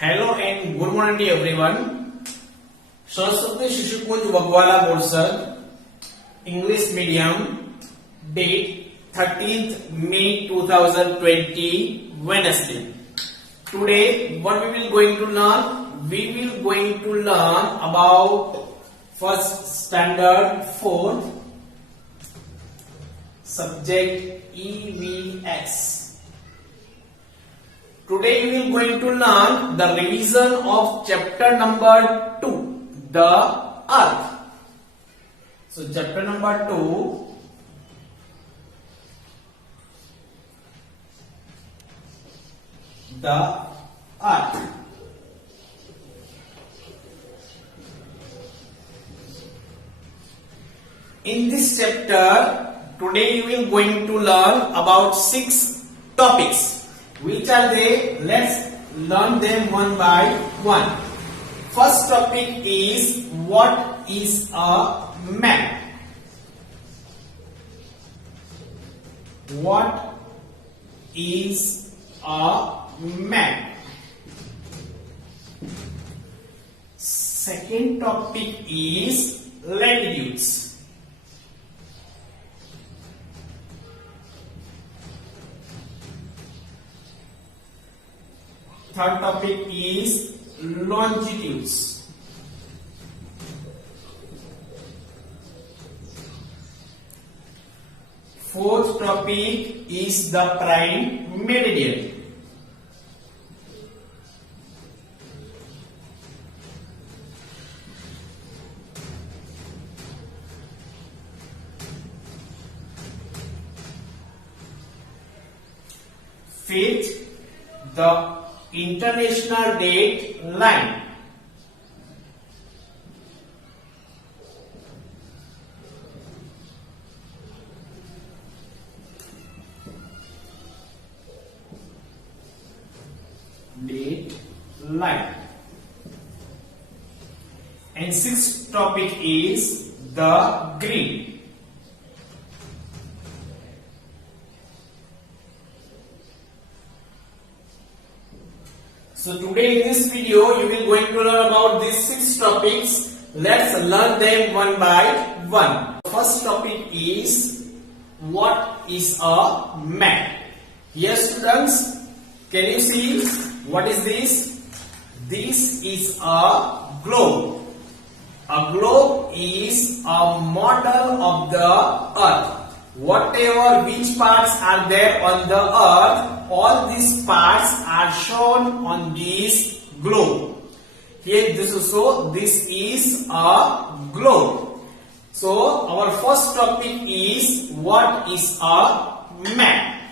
Hello and good morning to everyone. Saraswati शिशुकुंज वगवाला Borsad English medium date 13th May 2020 Wednesday. Today what we will going to learn? We will going to learn about first standard 4th subject EVS. Today we will going to learn the revision of chapter number 2, the earth. So chapter number 2, the earth. In this chapter, today we will going to learn about 6 topics. Which are they? Let's learn them one by one. First topic is what is a map? What is a map? Second topic is latitudes. Third topic is longitudes. Fourth topic is the prime meridian. Fifth, the international date line. Date line. And sixth topic is the grid. So today in this video you will going to learn about these 6 topics. Let's learn them one by one. First topic is what is a map? Here students, can you see what is this? This is a globe. A globe is a model of the earth. Whatever which parts are there on the earth, all these parts are shown on this globe. Here this is a globe. So our first topic is what is a map.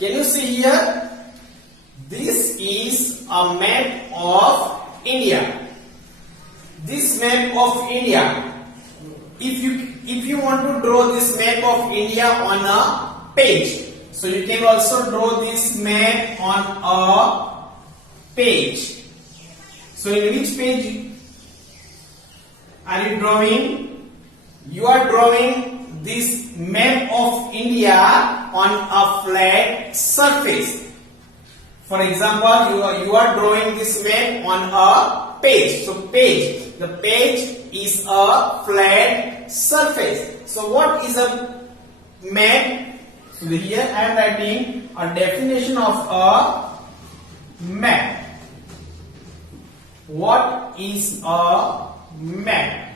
Can you see here? This is a map of India. This map of India, if you want to draw this map of India on a page, so you can also draw this map on a page. So in which page are you drawing? You are drawing this map of India on a flat surface. For example, you are drawing this map on a page. So the page is a flat surface. So what is a map? So here I am writing a definition of a map. What is a map?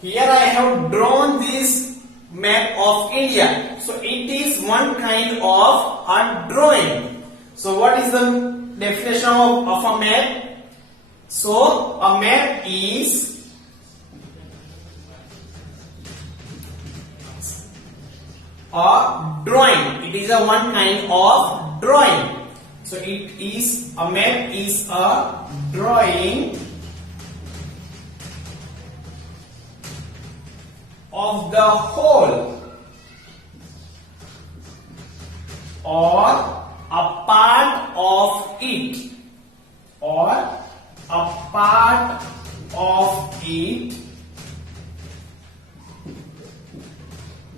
Here I have drawn this map of India. So it is one kind of a drawing. So what is the definition of a map? So a map is a drawing. It is a one kind of drawing. So a map is a drawing of the whole or a part of it, or a part of it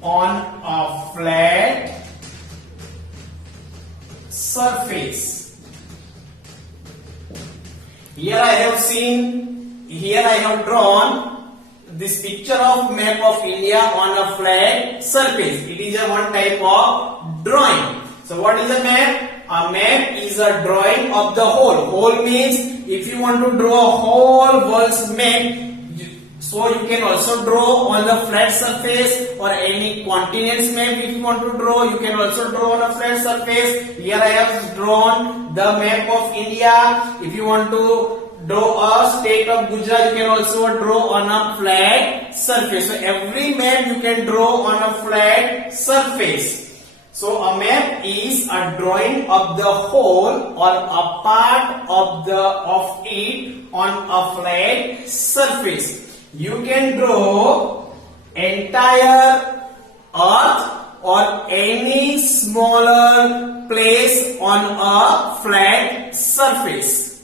on a flat surface. Here I have drawn this picture of map of India on a flat surface. It is a one type of drawing. So what is a map? A map is a drawing of the whole. Whole means if you want to draw a whole world's map, so you can also draw on the flat surface, or any continent's map if you want to draw, you can also draw on a flat surface. Here I have drawn the map of India. If you want to draw a state of Gujarat, you can also draw on a flat surface. So every map you can draw on a flat surface. So a map is a drawing of the whole or a part of it on a flat surface. You can draw entire earth or any smaller place on a flat surface.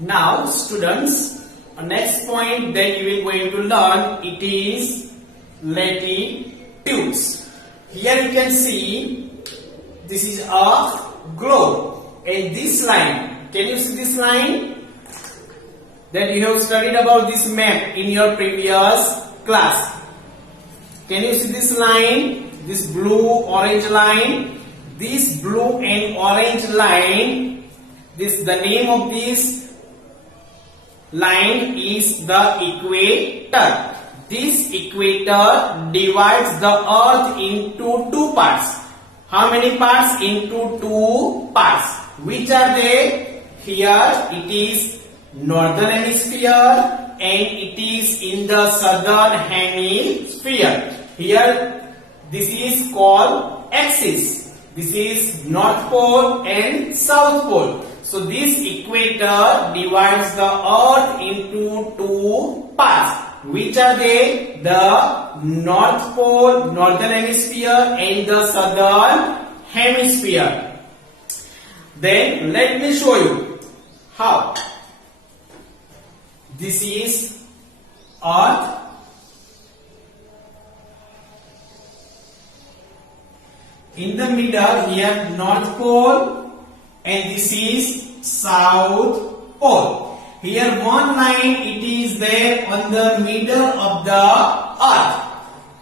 Now students, next point that you are going to learn, it is latitudes. Here you can see this is a globe, and this line, can you see this line? That you have studied about this map in your previous class. Can you see this line? This blue orange line? This blue and orange line, the name of this line is the equator. This equator divides the earth into two parts. How many parts? Into two parts. Which are they? Here it is northern hemisphere and it is in the southern hemisphere. Here this is called axis. This is north pole and south pole. So this equator divides the earth into two parts. Which are they? The north pole, northern hemisphere, and the southern hemisphere. Then let me show you how. This is earth. In the middle here north pole, and this is south pole. Here one line it is there on the middle of the earth.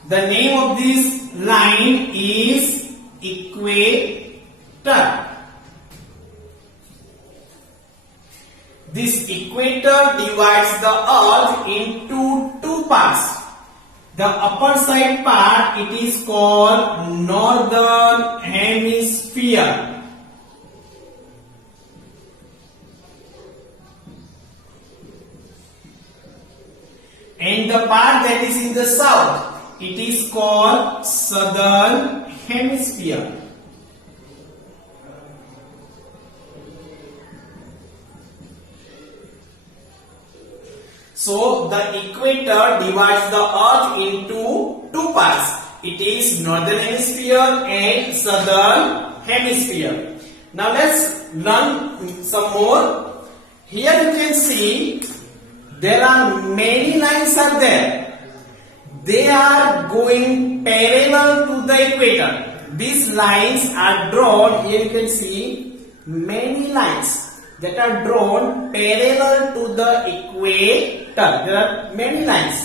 The name of this line is equator. This equator divides the earth into two parts. The upper side part it is called northern hemisphere. And the part that is in the south, it is called southern hemisphere. So the equator divides the earth into two parts. It is northern hemisphere and southern hemisphere. Now let's learn some more. Here you can see there are many lines are there. They are going parallel to the equator. These lines are drawn. Here you can see many lines that are drawn parallel to the equator. There are many lines.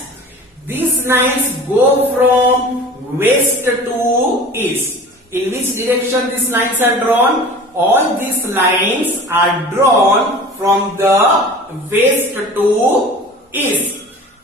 These lines go from west to east. In which direction these lines are drawn? All these lines are drawn from the west to east.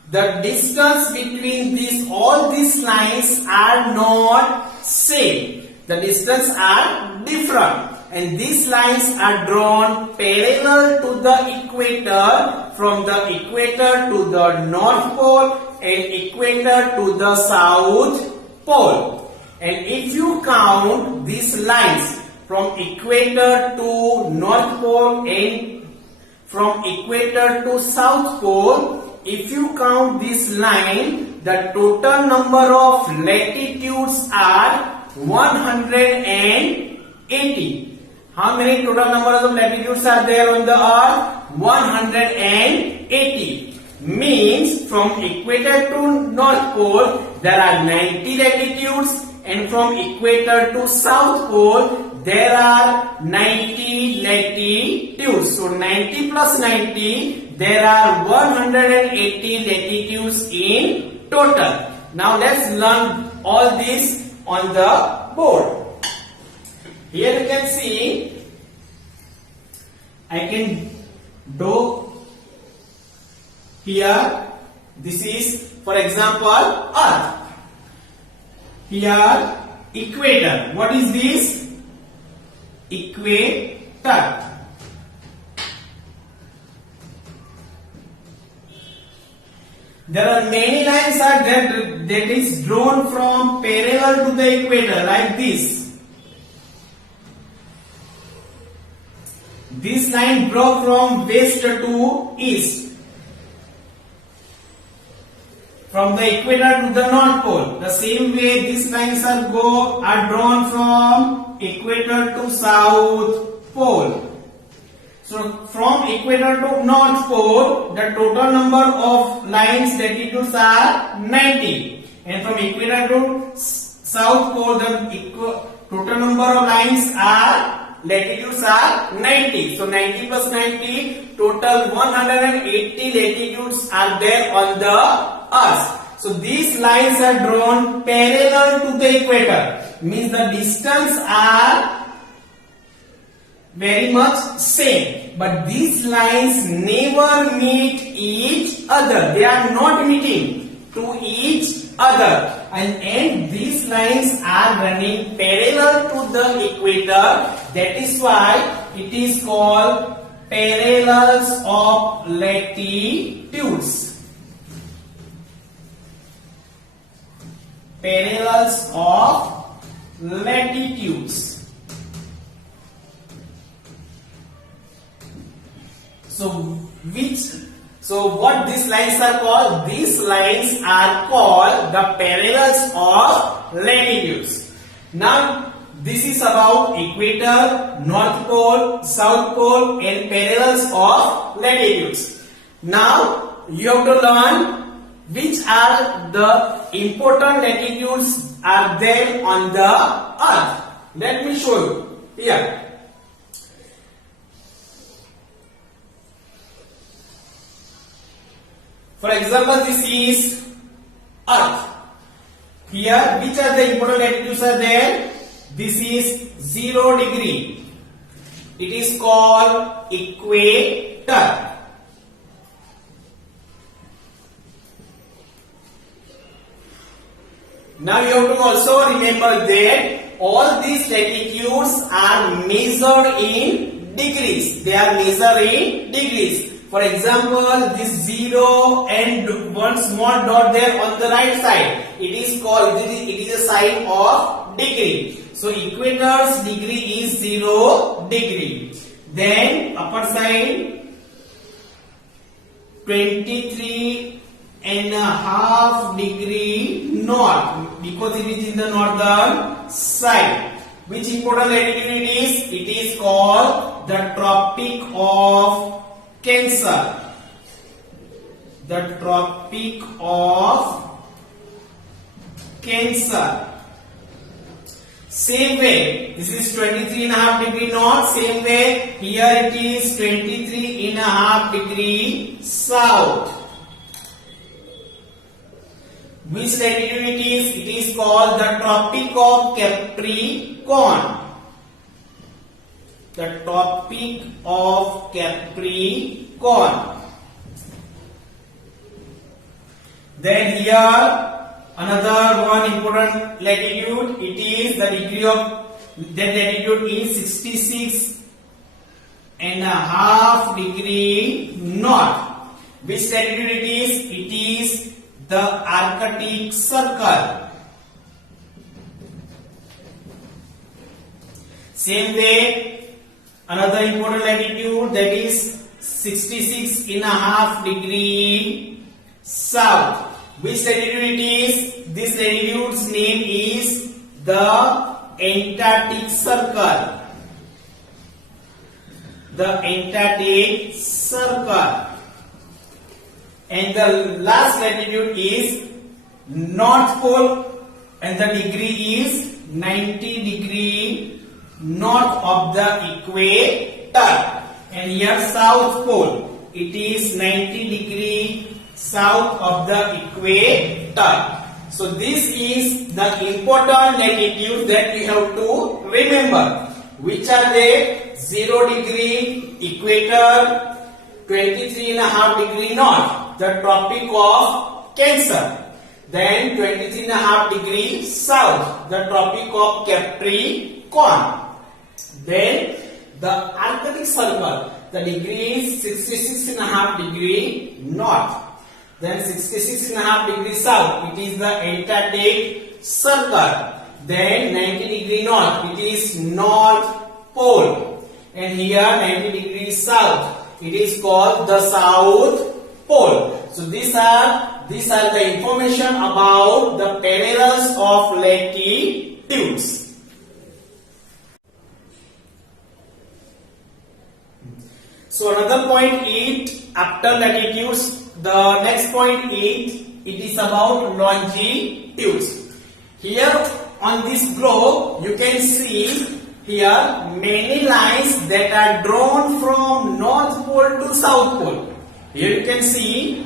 The distance between all these lines are not same. The distance are different. And these lines are drawn parallel to the equator, from the equator to the north pole and equator to the south pole. And if you count these lines from equator to north pole and from equator to south pole, if you count this line, the total number of latitudes are 180. How many total numbers of latitudes are there on the earth? 180. Means from equator to north pole there are 90 latitudes, and from equator to south pole there are 90 latitudes. So 90 plus 90, there are 180 latitudes in total. Now let's learn all this on the board. Here you can see I can do here. This is, for example, Earth. Here, equator. What is this? Equator. There are many lines that is drawn from parallel to the equator, like this. This line drawn from west to east. From the equator to the north pole. The same way these lines are drawn from equator to south pole. So from equator to north pole, the total number of lines latitudes are 90, and from equator to south pole, the total number of lines are latitudes are 90. So 90 plus 90, total 180 latitudes are there on the Earth. So these lines are drawn parallel to the equator, means the distance are very much same, but these lines never meet each other. They are not meeting to each other, and these lines are running parallel to the equator. That is why it is called parallels of latitudes. Parallels of latitudes. So what these lines are called? These lines are called the parallels of latitudes. Now this is about equator, north pole, south pole, and parallels of latitudes. Now you have to learn which are the important latitudes are there on the Earth. Let me show you here. For example, this is Earth. Here, which are the important latitudes are there? This is 0 degree. It is called equator. Now you have to also remember that all these latitudes are measured in degrees. They are measured in degrees. For example, this 0 and one small dot there on the right side, it is called, it is a sign of degree. So equator's degree is 0 degree. Then upper side 23.5 degree north, because it is in the northern side. Which important latitude it is? It is called the Tropic of Cancer. The Tropic of Cancer. Same way, this is 23.5 degree north. Same way, here it is 23.5 degree south. Which latitude it is? It is called the Tropic of Capricorn. The Tropic of Capricorn. Then here another one important latitude. It is the degree of that latitude is 66.5 degree north. Which latitude it is? It is the Arctic Circle. Same way, another important latitude, that is 66.5 degree south. Which latitude it is? This latitude's name is the Antarctic Circle. The Antarctic Circle. And the last latitude is North Pole and the degree is 90 degree north of the equator, and here south pole, it is 90 degree south of the equator. So this is the important latitude that we have to remember. Which are they? 0 degree equator, 23.5 degree north, the Tropic of Cancer. Then 23.5 degree south, the Tropic of Capricorn. Then the Arctic Circle, the degree is 66.5 degree north. Then 66.5 degree south, it is the Antarctic Circle. Then 90 degree north, it is North Pole. And here 90 degrees south, it is called the South Pole. So these are the information about the parallels of latitudes. So another point 8 after latitudes. The next point 8, it is about longitudes. Here on this globe, you can see here many lines that are drawn from North Pole to South Pole. Here you can see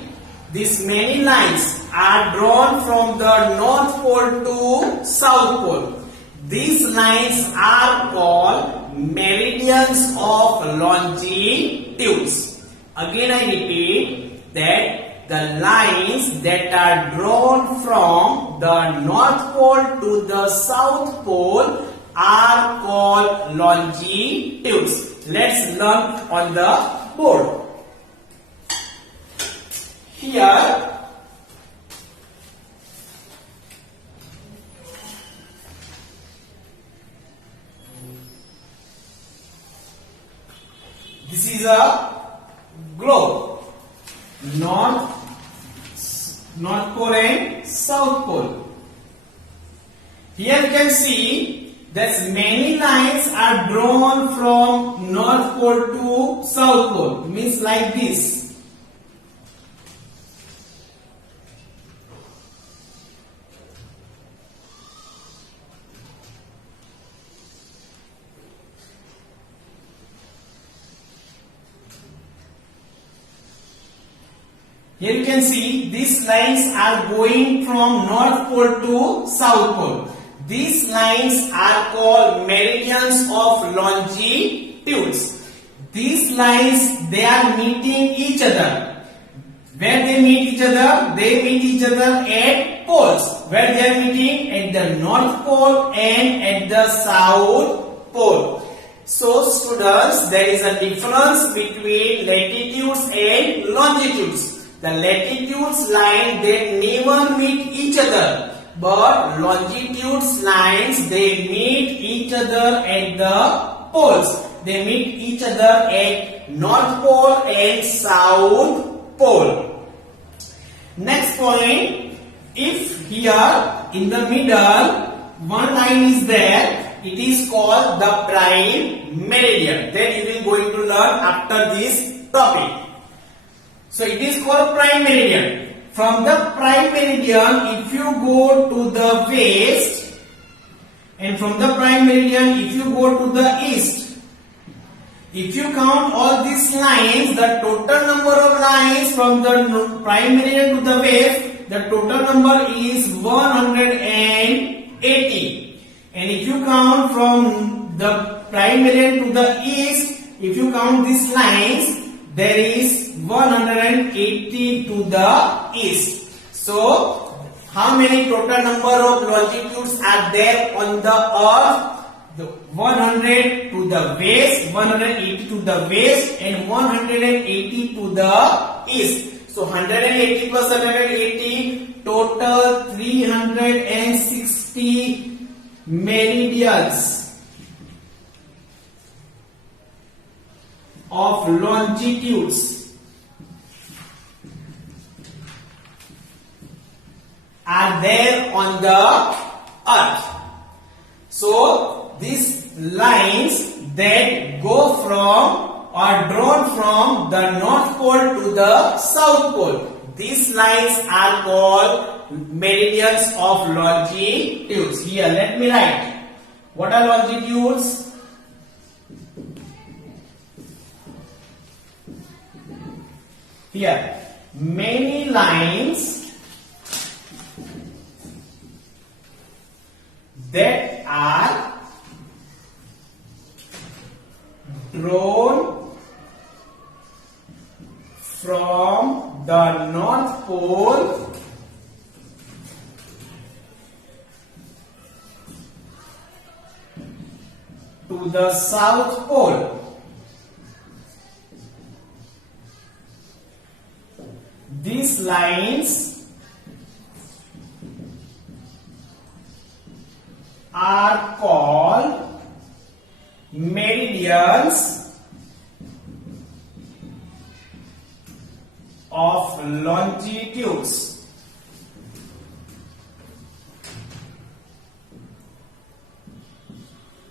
these many lines are drawn from the North Pole to South Pole. These lines are called meridians of longitudes. Again I repeat that the lines that are drawn from the North Pole to the South Pole are called longitudes. Let's learn on the board. Here this is a globe. North Pole and South Pole. Here you can see that many lines are drawn from North Pole to South Pole. Means like this. Here you can see these lines are going from North Pole to South Pole. These lines are called meridians of longitudes. These lines, they are meeting each other. Where they meet each other? They meet each other at poles. Where they are meeting? At the North Pole and at the South Pole. So students, there is a difference between latitudes and longitudes. The latitudes line, they never meet each other, but longitudes lines, they meet each other at the poles. They meet each other at North Pole and South Pole. Next point, if here in the middle one line is there, it is called the prime meridian. Then you will going to learn after this topic. So it is called prime meridian. From the prime meridian, if you go to the west, and from the prime meridian, if you go to the east, if you count all these lines, the total number of lines from the prime meridian to the west, the total number is 180. And if you count from the prime meridian to the east, if you count these lines, there is 180 to the east. So, how many total number of longitudes are there on the earth? The 100 to the west, 180 to the west, and 180 to the east. So, 180 plus 180, total 360 meridians of longitudes are there on the earth. So these lines that go from or drawn from the North Pole to the South Pole, these lines are called meridians of longitudes. Here, let me write. What are longitudes? Here, many lines that are drawn from the North Pole to the South Pole. These lines are called meridians of longitudes.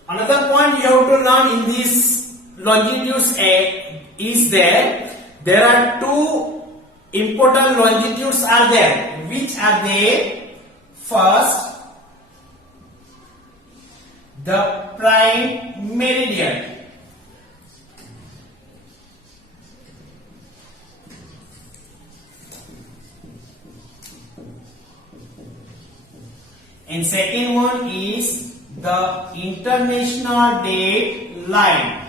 Another point you have to learn in these longitudes is there are two important longitudes are there. Which are they? First, the prime meridian. And second one is the international date line.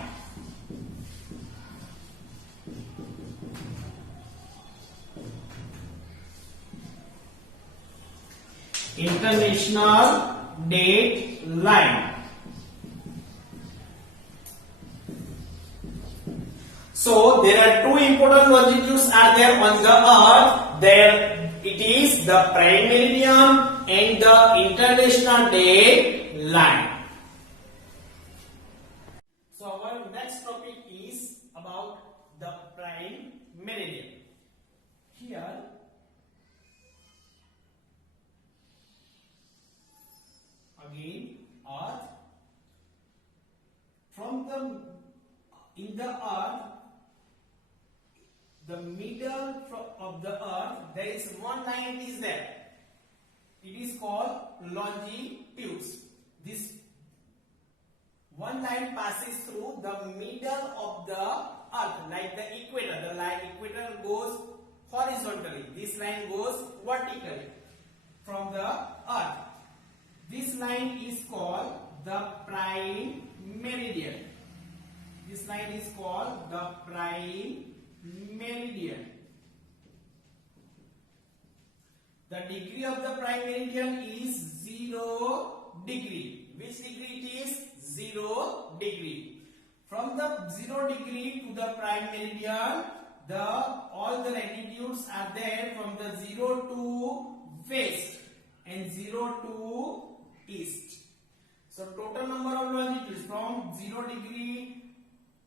International date line. So there are two important longitudes are there on the earth. There it is the prime meridian and the international date line. So our next topic is about the prime meridian. Here again earth, from in the earth, the middle of the earth, there is one line is there. It is called longitudes. This one line passes through the middle of the earth, like the equator. The line equator goes horizontally. This line goes vertically from the earth. This line is called the prime meridian. This line is called the prime meridian. The degree of the prime meridian is 0 degree. Which degree it is? 0 degree. From the 0 degree to the prime meridian, all the latitudes are there from the 0 to west and 0 to east. So total number of longitudes from 0 degree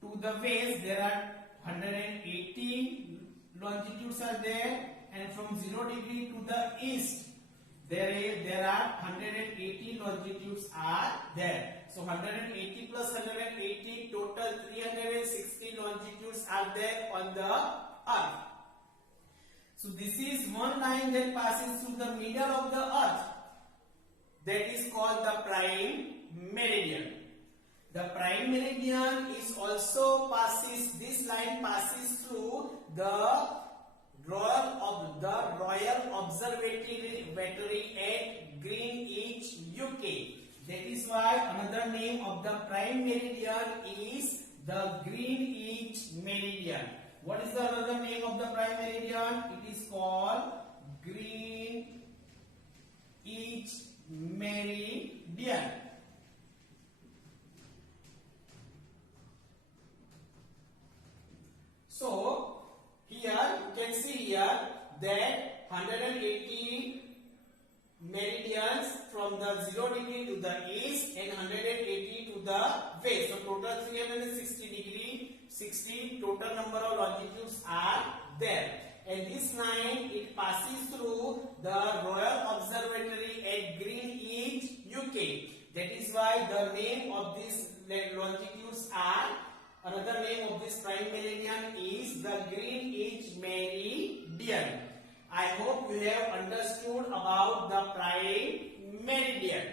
to the west, there are 180 longitudes are there, and from 0 degree to the east, there are 180 longitudes are there. So 180 plus 180, total 360 longitudes are there on the earth. So this is one line that passes through the middle of the earth. That is called the prime meridian. The prime meridian is also passes, this line passes through the Royal Observatory at Greenwich, UK. That is why another name of the prime meridian is the Greenwich meridian. What is the other name of the prime meridian? It is called Greenwich meridian. So here you can see here that 180 meridians from the 0 degree to the east and 180 to the west. So total 360 degree, 60 total number of longitudes are there. And this line, it passes through the Royal Observatory at Greenwich, UK. That is why the name of these longitudes are, another name of this prime meridian is the Greenwich meridian. I hope you have understood about the prime meridian.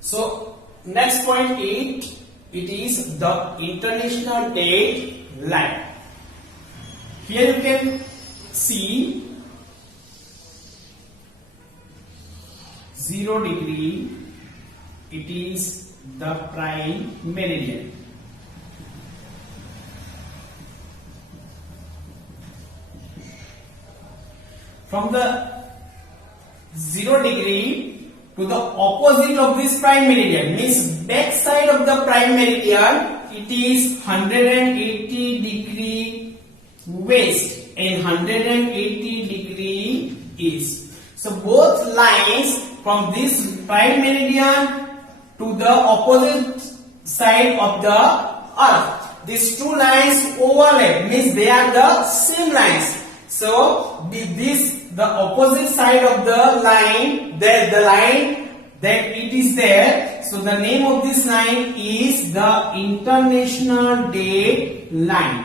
So next point is, it is the international date line. Here you can see 0 degree, it is the prime meridian. From the 0 degree to the opposite of this prime meridian, means back side of the prime meridian, it is 180 degree west and 180 degree east. So both lines from this prime meridian to the opposite side of the earth, these two lines overlap, means they are the same lines. So the opposite side of the line, the line that it is there, so the name of this line is the international date line.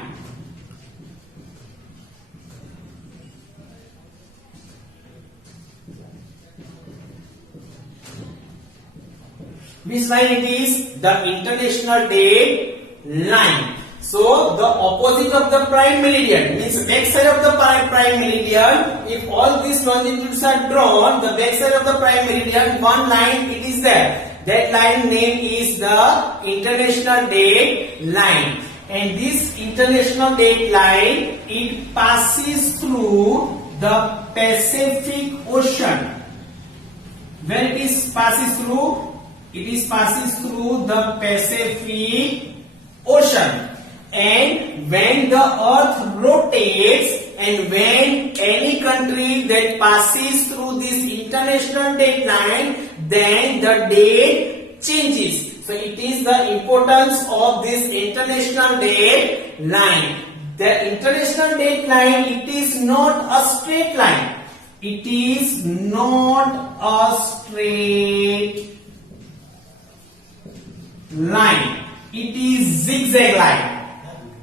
Which line it is? The international date line. So the opposite of the prime meridian, means back side of the prime meridian, if all these longitudes are drawn, the back side of the prime meridian, one line it is there. That line name is the international date line. And this international date line, it passes through the Pacific Ocean. Where it is passes through? It is passes through the Pacific Ocean. And when the earth rotates, and when any country that passes through this international date line, then the date changes. So it is the importance of this international date line. The international date line, it is not a straight line. It is not a straight line. It is zigzag line.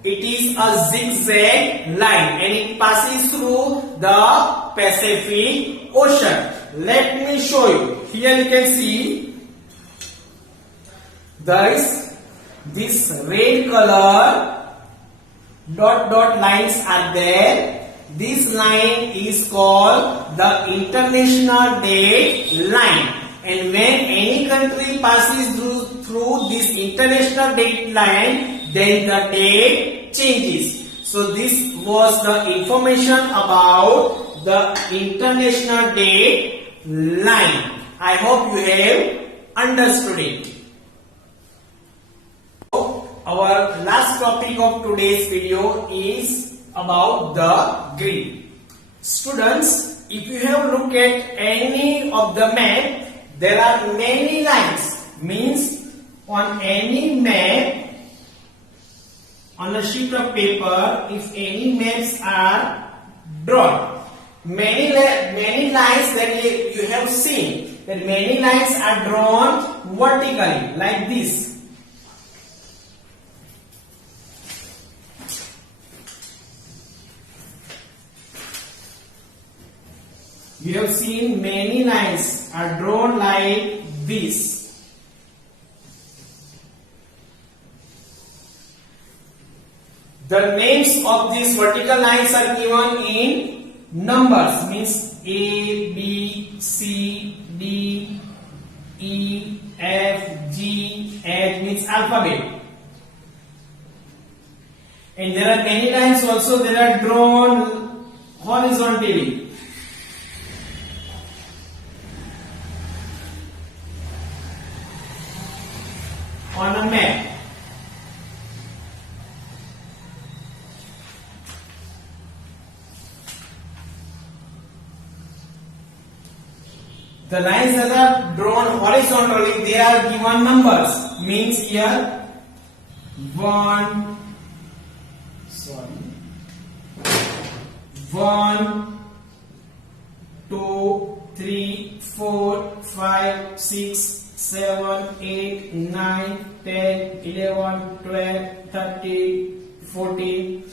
It is a zigzag line and it passes through the Pacific Ocean. Let me show you. Here you can see there is this red color dot lines are there. This line is called the international date line. And when any country passes through this international date line, then the date changes. So this was the information about the international date line. I hope you have understood it. So our last topic of today's video is about the grid. Students, if you have looked at any of the map, there are many lines. Means on any map, on a sheet of paper, if any maps are drawn, many lines that you have seen, that many lines are drawn vertically like this. You have seen many lines are drawn like this. The names of these vertical lines are given in numbers, means A, B, C, D, E, F, G, H means alphabet. And there are many lines also that are drawn horizontally. On a map. The lines that are drawn horizontally, they are given numbers. Means here 1, 2, 3, 4, 5, 6, 7, 8, 9, 10, 11, 12, 13, 14.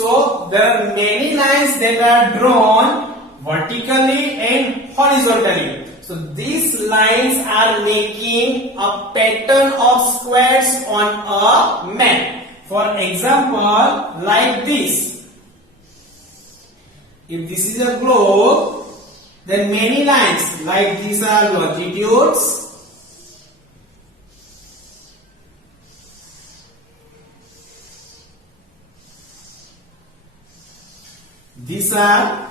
So there are many lines that are drawn vertically and horizontally. So these lines are making a pattern of squares on a map. For example, like this. If this is a globe, then many lines like these are longitudes. These are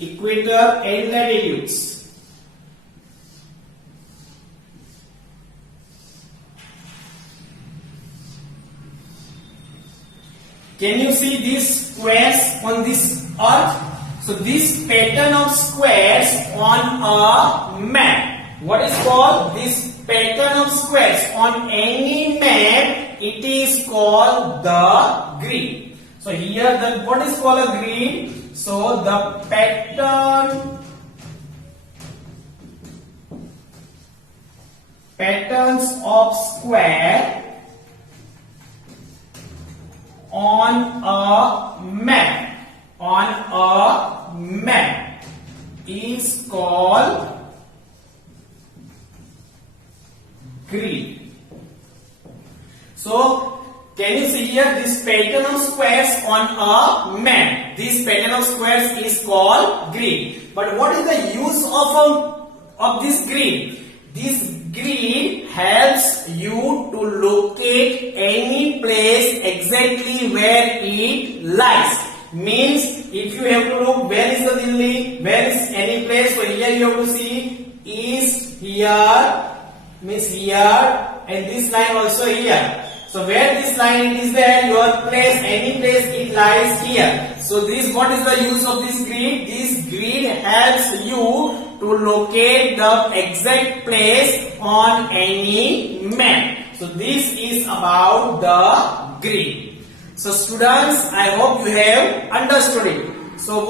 equator and latitudes. Can you see these squares on this earth? So this pattern of squares on a map. What is called this pattern of squares on any map? It is called the grid. So here what is called a grid? So the patterns of square on a map is called grid. So can you see here this pattern of squares on a map? This pattern of squares is called grid. But what is the use of this grid? This grid helps you to locate any place exactly where it lies. Means if you have to look where is the Delhi, where is any place, so here you have to see east here, means here, and this line also here. So where this line is there, your place, any place it lies here. So this, what is the use of this grid? This grid helps you to locate the exact place on any map. So this is about the grid. So students, I hope you have understood it. So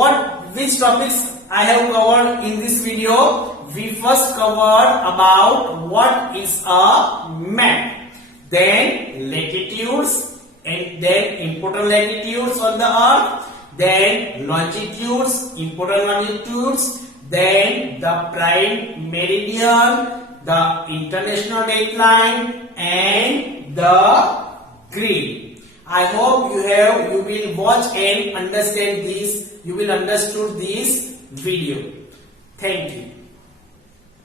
which topics I have covered in this video? We first covered about what is a map, then latitudes, and then important latitudes on the earth, then longitudes, important longitudes, then the prime meridian, the international dateline, and the grid. I hope you will watch and understand this. You will understood this video. Thank you.